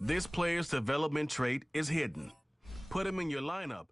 This player's development trait is hidden. Put him in your lineup.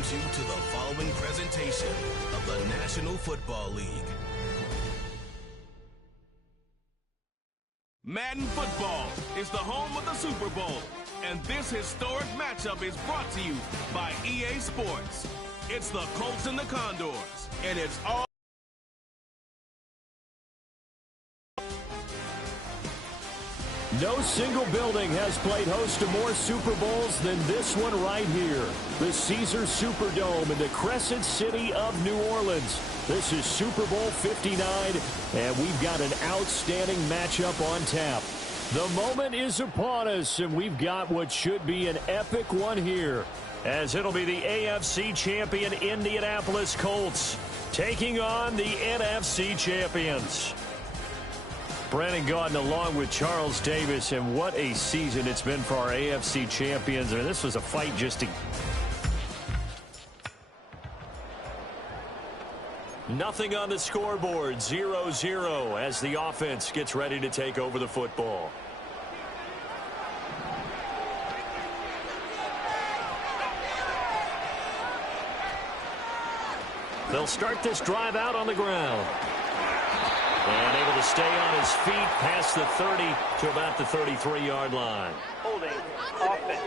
welcomes you to the following presentation of the National Football League. Madden Football is the home of the Super Bowl, and this historic matchup is brought to you by EA Sports. It's the Colts and the Condors, and it's all... No single building has played host to more Super Bowls than this one right here. The Caesars Superdome in the Crescent City of New Orleans. This is Super Bowl 59, and we've got an outstanding matchup on tap. The moment is upon us, and we've got what should be an epic one here, as it'll be the AFC champion Indianapolis Colts taking on the NFC champions. Brandon Gaudin along with Charles Davis, and what a season it's been for our AFC champions. And this was a fight just to... Nothing on the scoreboard, 0-0 as the offense gets ready to take over the football. They'll start this drive out on the ground. And able to stay on his feet past the 30 to about the 33-yard line. Holding offense.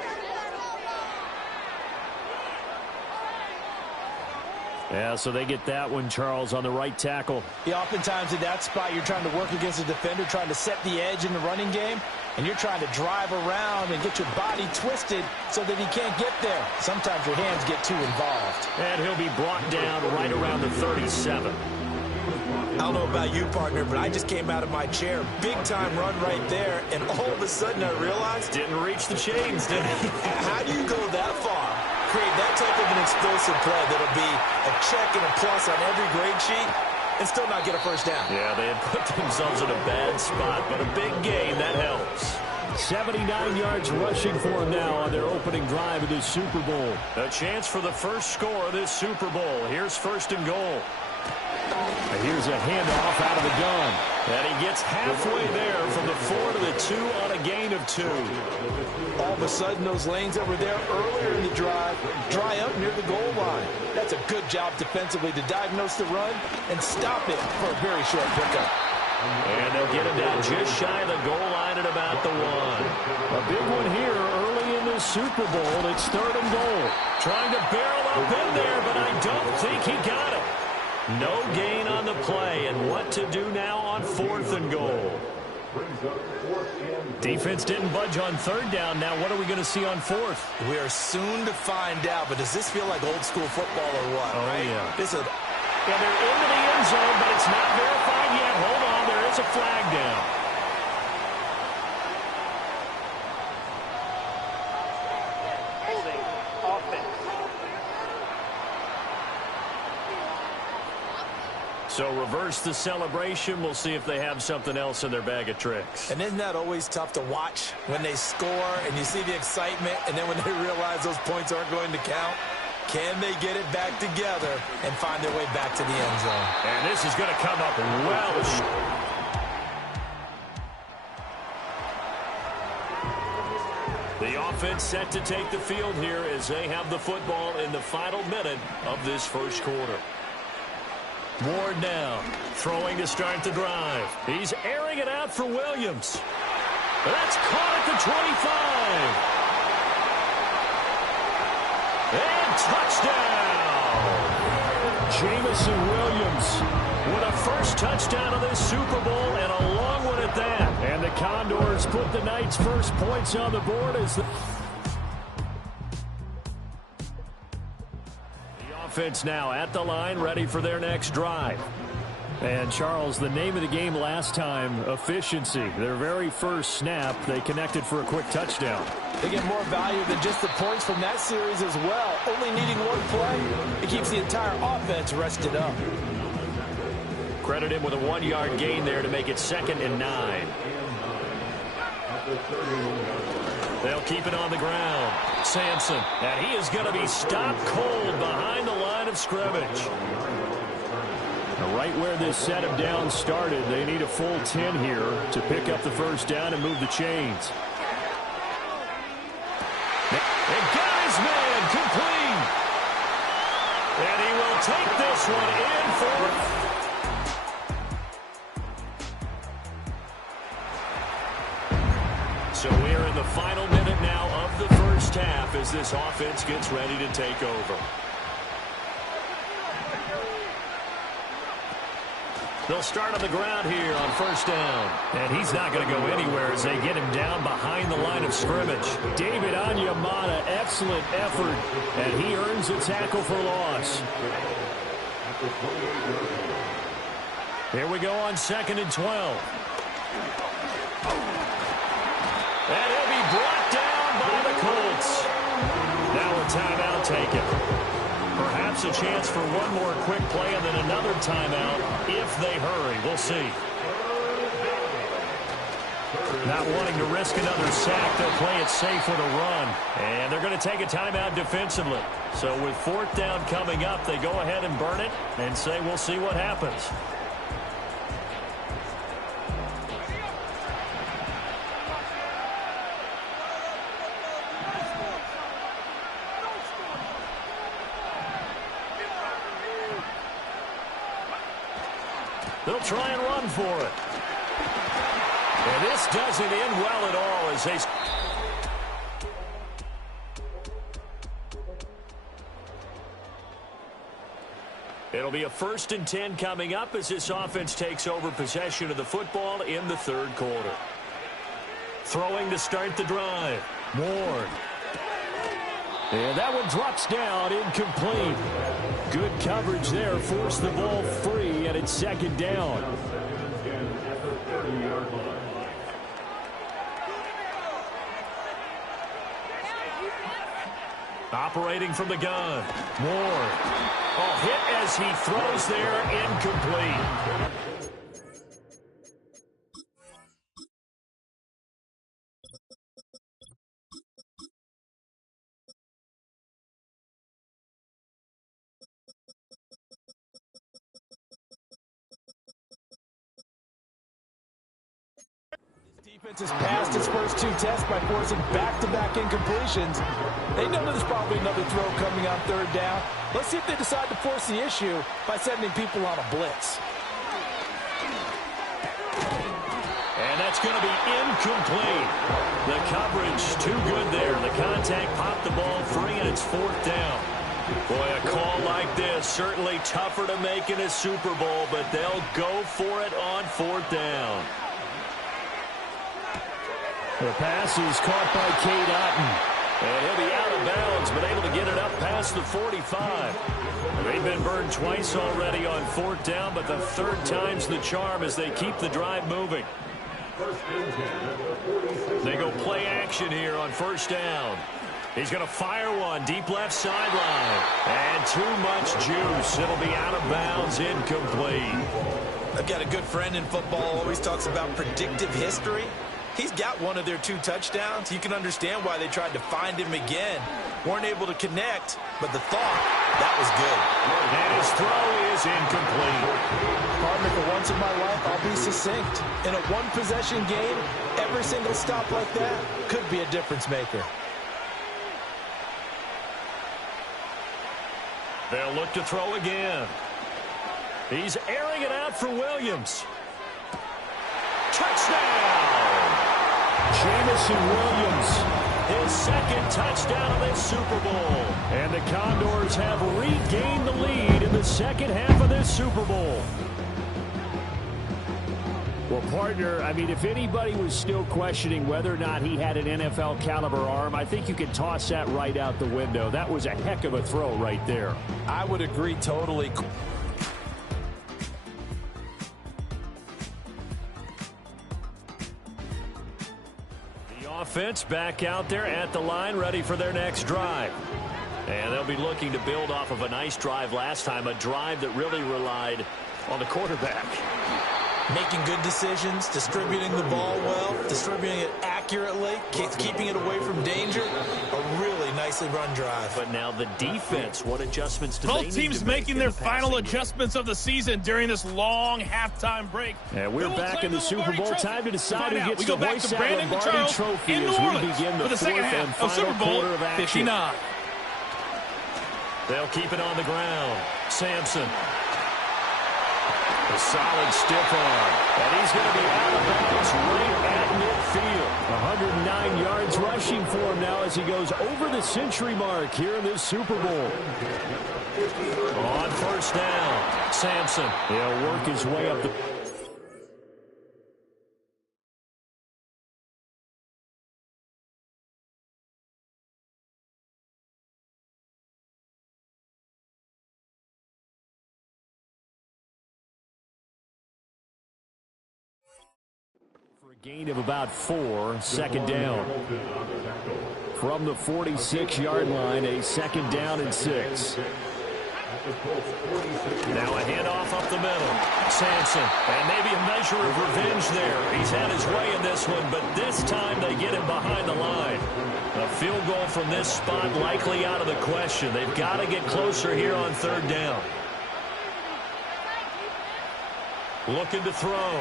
Yeah, so they get that one, Charles, on the right tackle. Yeah, oftentimes in that spot, you're trying to work against a defender, trying to set the edge in the running game, and you're trying to drive around and get your body twisted so that he can't get there. Sometimes your hands get too involved. And he'll be brought down right around the 37. I don't know about you, partner, but I just came out of my chair. Big-time run right there, and all of a sudden I realized... Didn't reach the chains, did he? How do you go that far? Create that type of an explosive play that'll be a check and a plus on every grade sheet and still not get a first down. Yeah, they had put themselves in a bad spot, but a big gain, that helps. 79 yards rushing for him now on their opening drive of this Super Bowl. A chance for the first score of this Super Bowl. Here's first and goal. Here's a handoff out of the gun. And he gets halfway there from the 4 to the 2 on a gain of 2. All of a sudden, those lanes that were there earlier in the drive dry up near the goal line. That's a good job defensively to diagnose the run and stop it for a very short pickup. And they'll get him down just shy of the goal line at about the 1. A big one here early in the Super Bowl. It's third and goal. Trying to barrel up in there, but I don't think he got it. No gain on the play, and what to do now on fourth and goal. Defense didn't budge on third down. Now what are we going to see on fourth? We are soon to find out, but does this feel like old school football or what? Oh, right? yeah. Yeah, they're into the end zone, but it's not verified yet. Hold on, there is a flag down. Holding offense. So reverse the celebration. We'll see if they have something else in their bag of tricks. And isn't that always tough to watch when they score and you see the excitement, and then when they realize those points aren't going to count? Can they get it back together and find their way back to the end zone? And this is going to come up well short. The offense set to take the field here as they have the football in the final minute of this first quarter. Ward now, throwing to start the drive. He's airing it out for Williams. That's caught at the 25. And touchdown! Jamison Williams with a first touchdown of this Super Bowl, and a long one at that. And the Condors put the Knights' first points on the board as the offense now at the line, ready for their next drive. And, Charles, the name of the game last time, efficiency. Their very first snap, they connected for a quick touchdown. They get more value than just the points from that series as well. Only needing one play, it keeps the entire offense rested up. Credit him with a 1-yard gain there to make it 2nd and 9. They'll keep it on the ground. Sampson, and he is going to be stopped cold behind the line of scrimmage. Right where this set of downs started, they need a full 10 here to pick up the first down and move the chains. And got his man complete. And he will take this one in for... So we're in the final minute now of the first half as this offense gets ready to take over. They'll start on the ground here on first down. And he's not going to go anywhere as they get him down behind the line of scrimmage. David Onyemata, excellent effort, and he earns a tackle for loss. Here we go on 2nd and 12. And he'll be brought down by the Colts. Now a timeout taken. Perhaps a chance for one more quick play and then another timeout if they hurry. We'll see. Not wanting to risk another sack, they'll play it safe with a run. And they're going to take a timeout defensively. So with 4th down coming up, they go ahead and burn it and say we'll see what happens. They'll try and run for it. And this doesn't end well at all as they... It'll be a 1st and 10 coming up as this offense takes over possession of the football in the 3rd quarter. Throwing to start the drive. Ward. And that one drops down, incomplete. Good coverage there, forced the ball free, and it's 2nd down. Operating from the gun. Ward. Oh, hit as he throws there, incomplete. Defense has passed its first 2 tests by forcing back-to-back incompletions. They know there's probably another throw coming on 3rd down. Let's see if they decide to force the issue by sending people on a blitz. And that's going to be incomplete. The coverage too good there. The contact popped the ball free, and it's 4th down. Boy, a call like this, certainly tougher to make in a Super Bowl, but they'll go for it on 4th down. The pass is caught by Cade Otton. And he'll be out of bounds, but able to get it up past the 45. They've been burned twice already on 4th down, but the 3rd time's the charm as they keep the drive moving. They go play action here on 1st down. He's going to fire one deep left sideline. And too much juice. It'll be out of bounds, incomplete. I've got a good friend in football, always talks about predictive history. He's got one of their 2 touchdowns. You can understand why they tried to find him again. Weren't able to connect, but the thought, that was good. And his throw is incomplete. Partner, for once in my life, I'll be succinct. In a 1-possession game, every single stop like that could be a difference maker. They'll look to throw again. He's airing it out for Williams. Touchdown! Jamison Williams, his 2nd touchdown of this Super Bowl. And the Condors have regained the lead in the 2nd half of this Super Bowl. Well, partner, I mean, if anybody was still questioning whether or not he had an NFL caliber arm, I think you could toss that right out the window. That was a heck of a throw right there. I would agree totally. Offense back out there at the line, ready for their next drive. And they'll be looking to build off of a nice drive last time, a drive that really relied on the quarterback. Making good decisions, distributing the ball well, distributing it accurately, keeping it away from danger. A really nicely run drive. But now the defense, what adjustments do they need to make? Both teams making their final adjustments of the season during this long halftime break. And we're back in the Super Bowl. Time to decide who gets to hoist that Lombardi Trophy as we begin the 4th and final quarter of action. 59. They'll keep it on the ground. Sampson. A solid stiff arm. And he's going to be out of bounds right at midfield. 109 yards rushing for him now as he goes over the century mark here in this Super Bowl. On first down, Sampson. He'll work his way up the... Gain of about 4, second down. From the 46-yard line, a second down and 6. Now a handoff up the middle. Sampson, and maybe a measure of revenge there. He's had his way in this one, but this time they get him behind the line. A field goal from this spot likely out of the question. They've got to get closer here on third down. Looking to throw.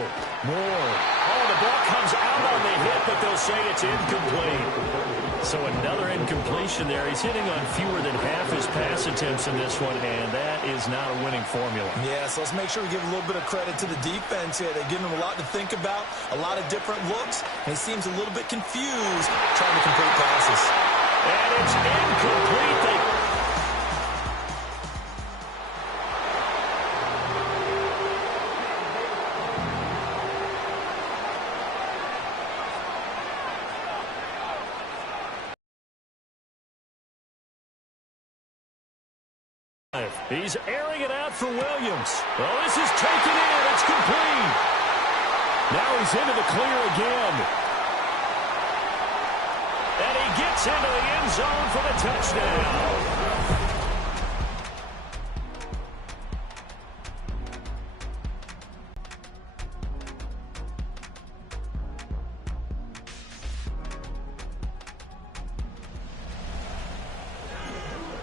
Moore. Oh, the ball comes out on the hit, but they'll say it's incomplete. So another incompletion there. He's hitting on fewer than half his pass attempts in this one, and that is not a winning formula. Yeah, so let's make sure we give a little bit of credit to the defense here. They're giving him a lot to think about, a lot of different looks, and he seems a little bit confused trying to complete passes. And it's incomplete. He's airing it out for Williams. Well, this is taken in. It's complete. Now he's into the clear again. And he gets into the end zone for the touchdown.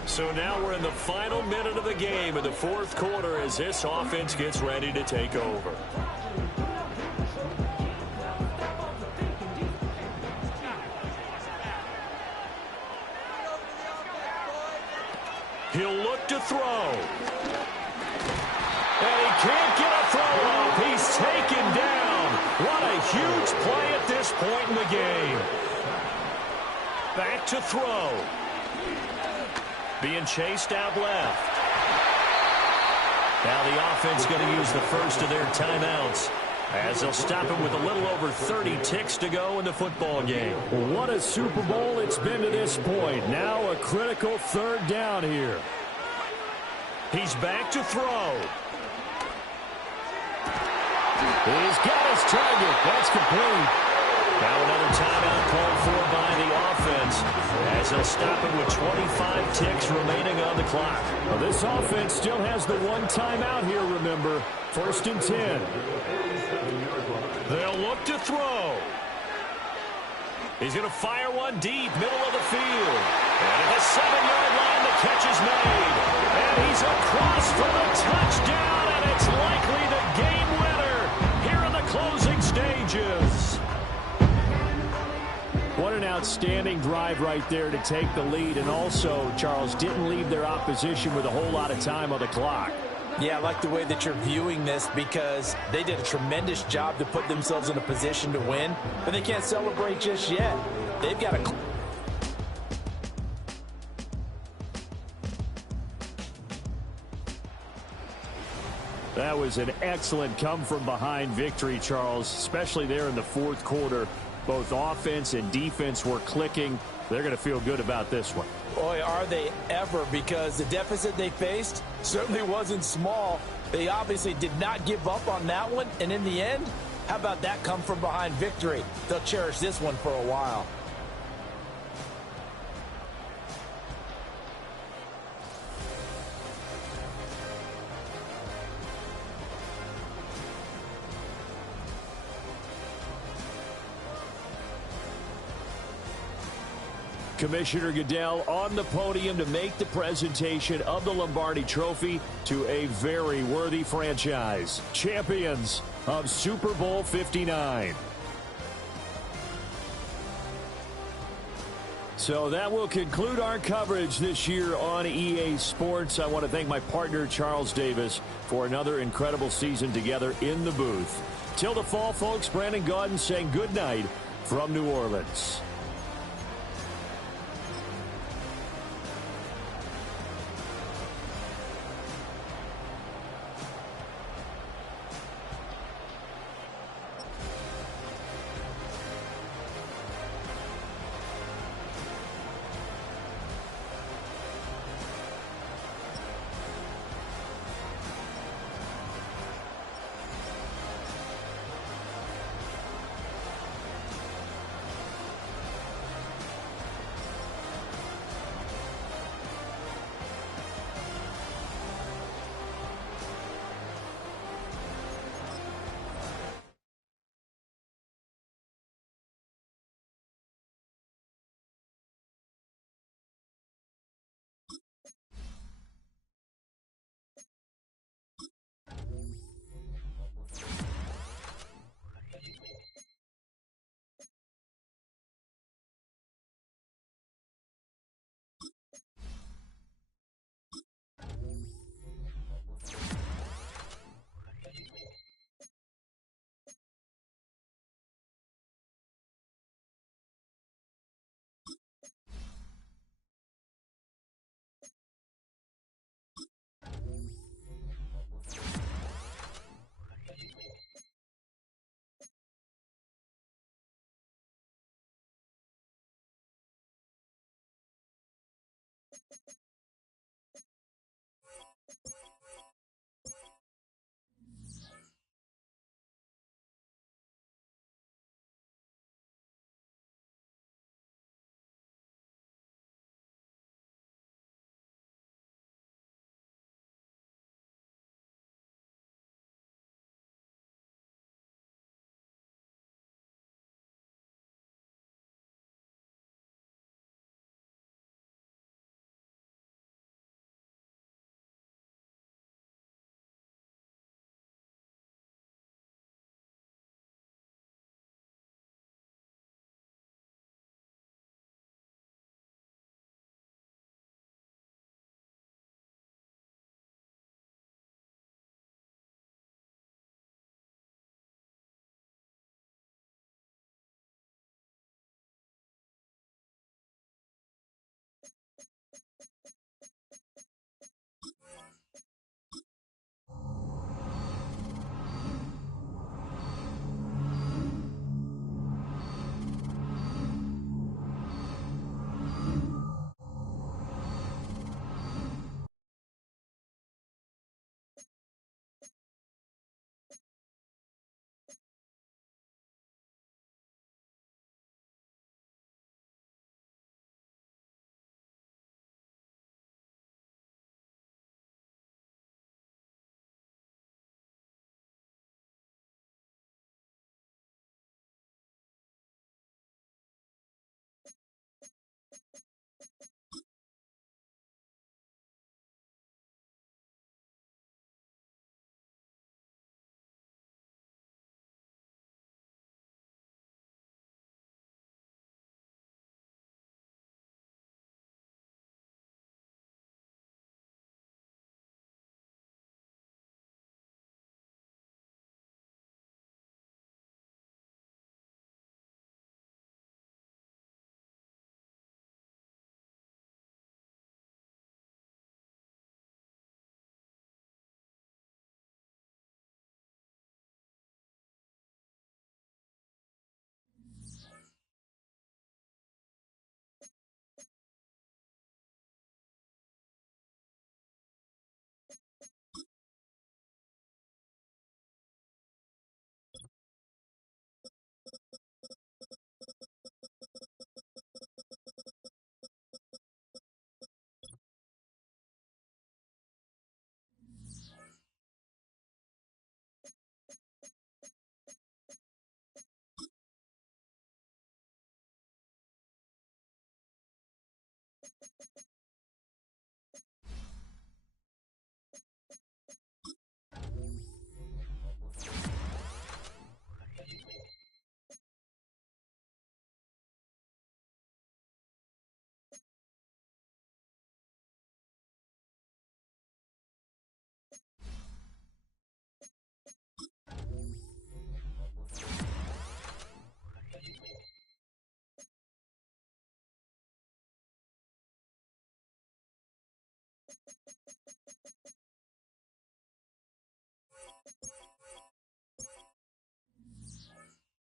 So now we're in the final minute of the game in the fourth quarter as this offense gets ready to take over. He'll look to throw. And he can't get a throw off. He's taken down. What a huge play at this point in the game. Back to throw. Being chased out left. Now the offense going to use the first of their timeouts as they'll stop him with a little over 30 ticks to go in the football game. What a Super Bowl it's been to this point. Now a critical third down here. He's back to throw. He's got his target. That's complete. Now another timeout called for by the offense as they'll stop him with 25 ticks remaining on the clock. Well, this offense still has the one timeout here, remember. 1st and 10. They'll look to throw. He's going to fire one deep, middle of the field. And at the 7-yard line, the catch is made. And he's across for the touchdown, and it's likely the game winner here in the closing stages. What an outstanding drive right there to take the lead, and also, Charles, didn't leave their opposition with a whole lot of time on the clock. Yeah, I like the way that you're viewing this because they did a tremendous job to put themselves in a position to win, but they can't celebrate just yet. They've got to... That was an excellent come-from-behind victory, Charles, especially there in the fourth quarter. Both offense and defense were clicking. They're going to feel good about this one. Boy, are they ever, because the deficit they faced certainly wasn't small. They obviously did not give up on that one, and in the end, how about that come-from-behind victory? They'll cherish this one for a while. Commissioner Goodell on the podium to make the presentation of the Lombardi Trophy to a very worthy franchise. Champions of Super Bowl 59. So that will conclude our coverage this year on EA Sports. I want to thank my partner, Charles Davis, for another incredible season together in the booth. Till the fall, folks, Brandon Gaudin saying good night from New Orleans.